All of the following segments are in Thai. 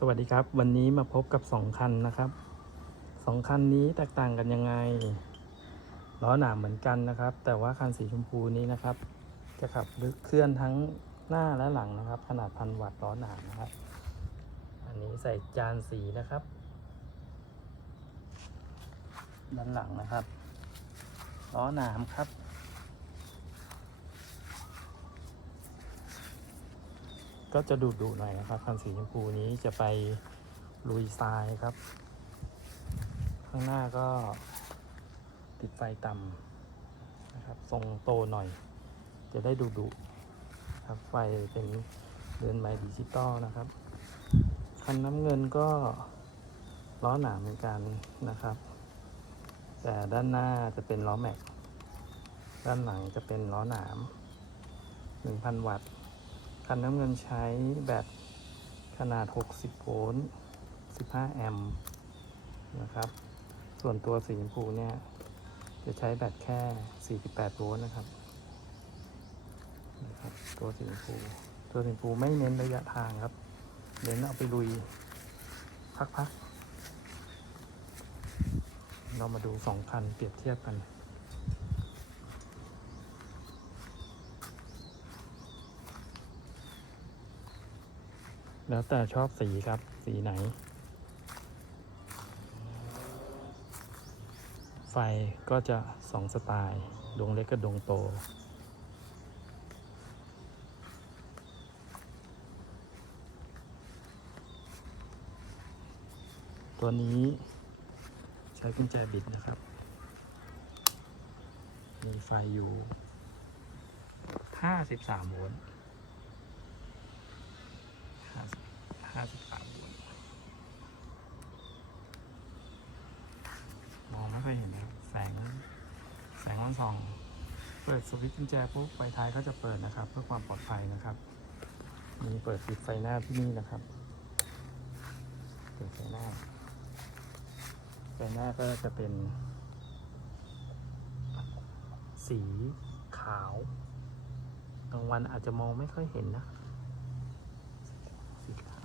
สวัสดีครับ วันนี้มาพบกับสองคันนะครับสองคันนี้แตกต่างกันยังไงล้อหนาเหมือนกันนะครับ แต่ว่าคันสีชมพูนี้นะครับ จะขับเคลื่อนทั้งหน้าและหลังนะครับ ขนาดพันวัตต์ล้อหนานะครับ อันนี้ใส่จานสีนะครับ ด้านหลังนะครับล้อหนามครับ ก็จะดุดุๆหน่อยนะครับคันสีชมพูนี้จะไปลุยทรายครับ ข้างหน้าก็ติดไฟต่ำนะครับทรงโตหน่อย จะได้ดุดุๆครับไฟเป็นเรือนไม้ดิจิตอลนะครับคันน้ำเงินก็ล้อหนาเหมือนกันนะครับ แต่ด้านหน้าจะเป็นล้อแม็ก ด้านหลังจะเป็นล้อหนาม 1,000 วัตต์ คันน้ำเงินใช้แบตขนาด 60 โวลต์ 15 แอมป์นะครับ ส่วนตัวสีชมพูเนี่ย จะใช้แบตแค่ 48 โวลต์นะครับนะครับ ตัวสีชมพู ตัวสีชมพูไม่เน้นระยะทางครับ เน้นเอาไปลุย พักๆ เรามาดูสองคันเปรียบเทียบกัน แล้วแต่ชอบสีครับ สีไหน ไฟก็จะสองสไตล์ดวงเล็กกับดวงโต ตัวนี้ใช้กุญแจบิดนะครับ มีไฟอยู่ 53 โวลต์ ห้าสิบ ห้าสิบสามโวลต์มองไม่ค่อยเห็นนะครับแสง แสงมันส่อง เปิดสวิตช์กุญแจปุ๊บไฟท้ายก็จะเปิดนะครับ เพื่อความปลอดภัยนะครับ มีเปิดปิดไฟหน้าที่นี่นะครับ เปิดไฟหน้า ไฟหน้าก็จะเป็น สีขาวกลางวันอาจจะมองไม่ค่อยเห็นนะ สีขาว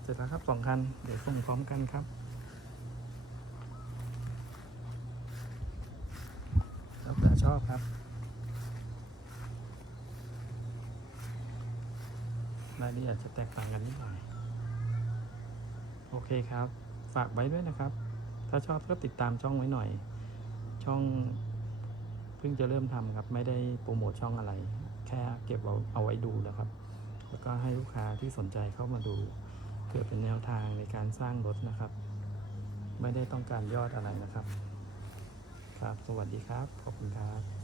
เส ร็จแล้วครับสองคัน เดี๋ยวส่งพร้อมกันครับแล้วแต่ชอบครับ รายละเอียดจะแตกต่างกันนิดหน่อย โอเคครับ ฝากไว้ด้วยนะครับ ถ้าชอบก็ติดตามช่องไว้หน่อย ช่องเพิ่งจะเริ่มทำครับ ไม่ได้โปรโมทช่องอะไร แค่เก็บเอาเอาไว้ดูนะครับ แล้วก็ให้ลูกค้าที่สนใจเข้ามาดู เพื่อเป็นแนวทางในการสร้างรถนะครับ ไม่ได้ต้องการยอดอะไรนะครับ ครับ สวัสดีครับ ขอบคุณครับ